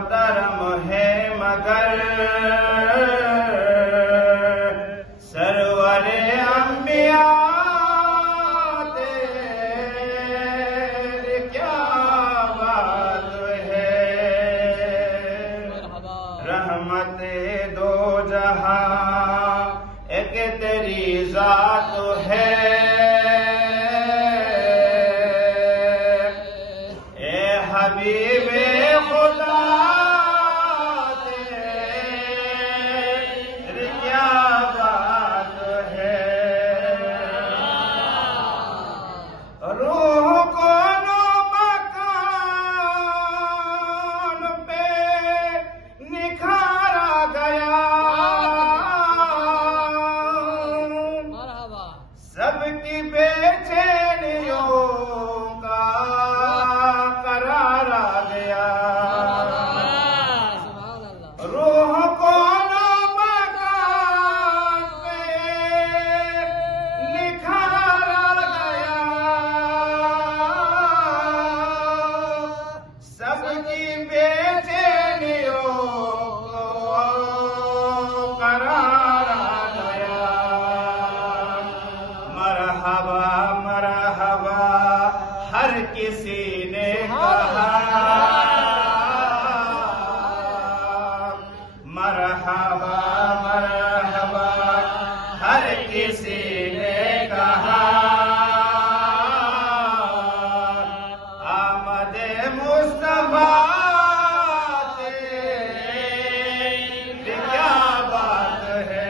محترم ہے مگر سرور انبیاء تیری کیا بات ہے رحمت دو جہاں ایک تیری ذات ہے اے حبیب خدا تیری کیا بات ہے روح کون مکان پہ نکھارا گیا سب کی بے چینیوں کا قرار آ گیا روح کون مکان پہ نکھارا گیا سب کی بے چینیوں کو قرار آ گیا مرحبا مرحبا ہر کسی نے کہا مرحبا مرحبا ہر کسی نے کہا آمد مصطفیٰ تیری کیا بات ہے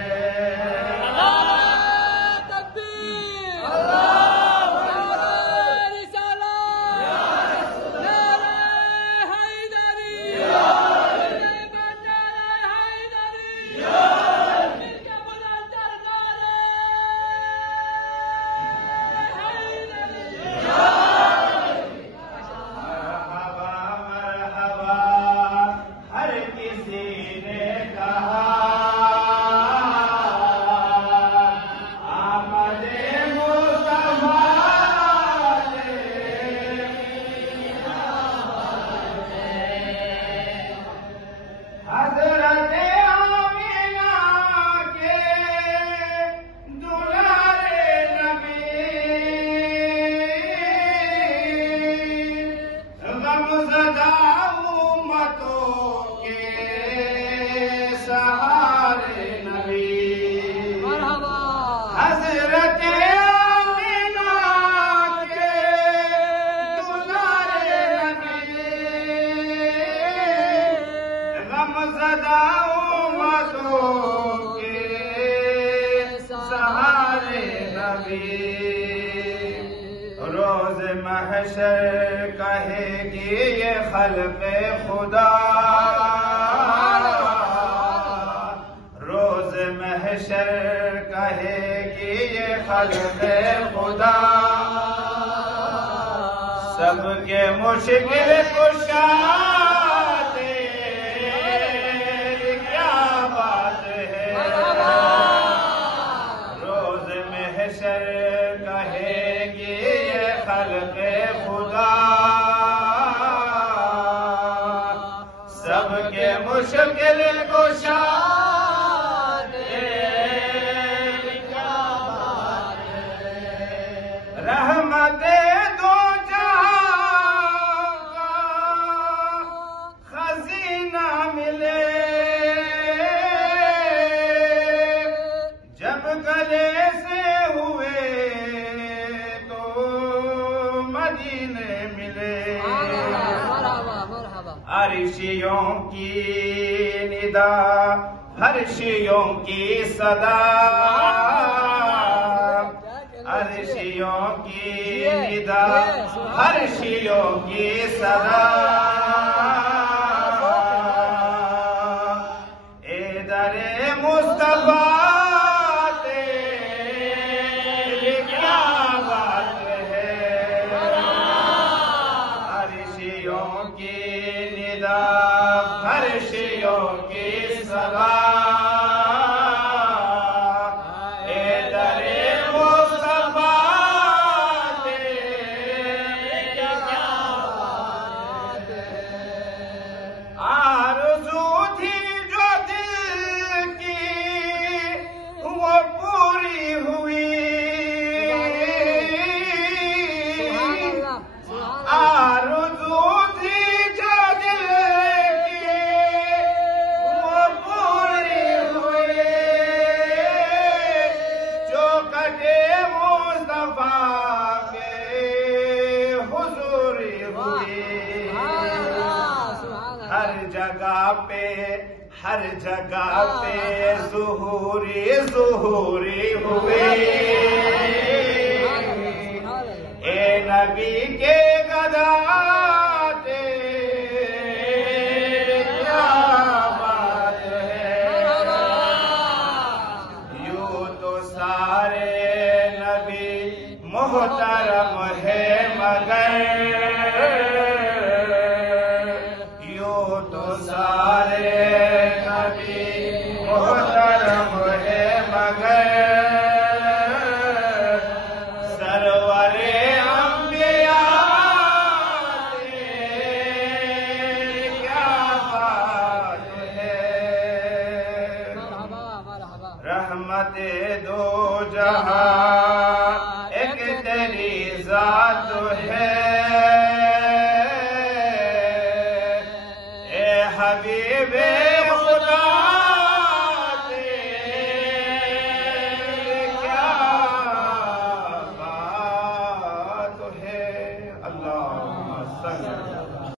حضرت آمینہ کے دلارے نبی غمزدہ امتوں کے سہارے نبی حضرت آمینہ کے دلارے نبی غمزدہ امتوں کے سہارے نبی روز محشر کہے گی یہ خلق خدا روز محشر کہے گی یہ خلق خدا سب کے مشکل کشا تیری کیا بات ہے روز محشر کہے گی یہ خلق خدا سب کے مشکل کشا تیری کیا بات ہے رحمت دو جہاں کا خزینہ ملے جب گلے سے ہوئے تو مدینے ملے عرشیوں کی ندا فرشیوں کی صدا عرشیوں کی ندا فرشیوں کی صدا اے در مصطفیٰ تیری کیا بات ہے عرشیوں کی ندا فرشیوں کی صدا اے در مصطفیٰ تیری کیا بات ہے جگہ پہ ہر جگہ پہ ظہوری ہوئے اے نبی کے گدا کیا بات ہے یوں تو سارے نبی محترم ہے مگر یوں تو سارے نبی محترم ہے مگر سرور انبیاء کیا بات ہے رحمت دو جہاں ایک تیری ذات ہے اے حبیب خدا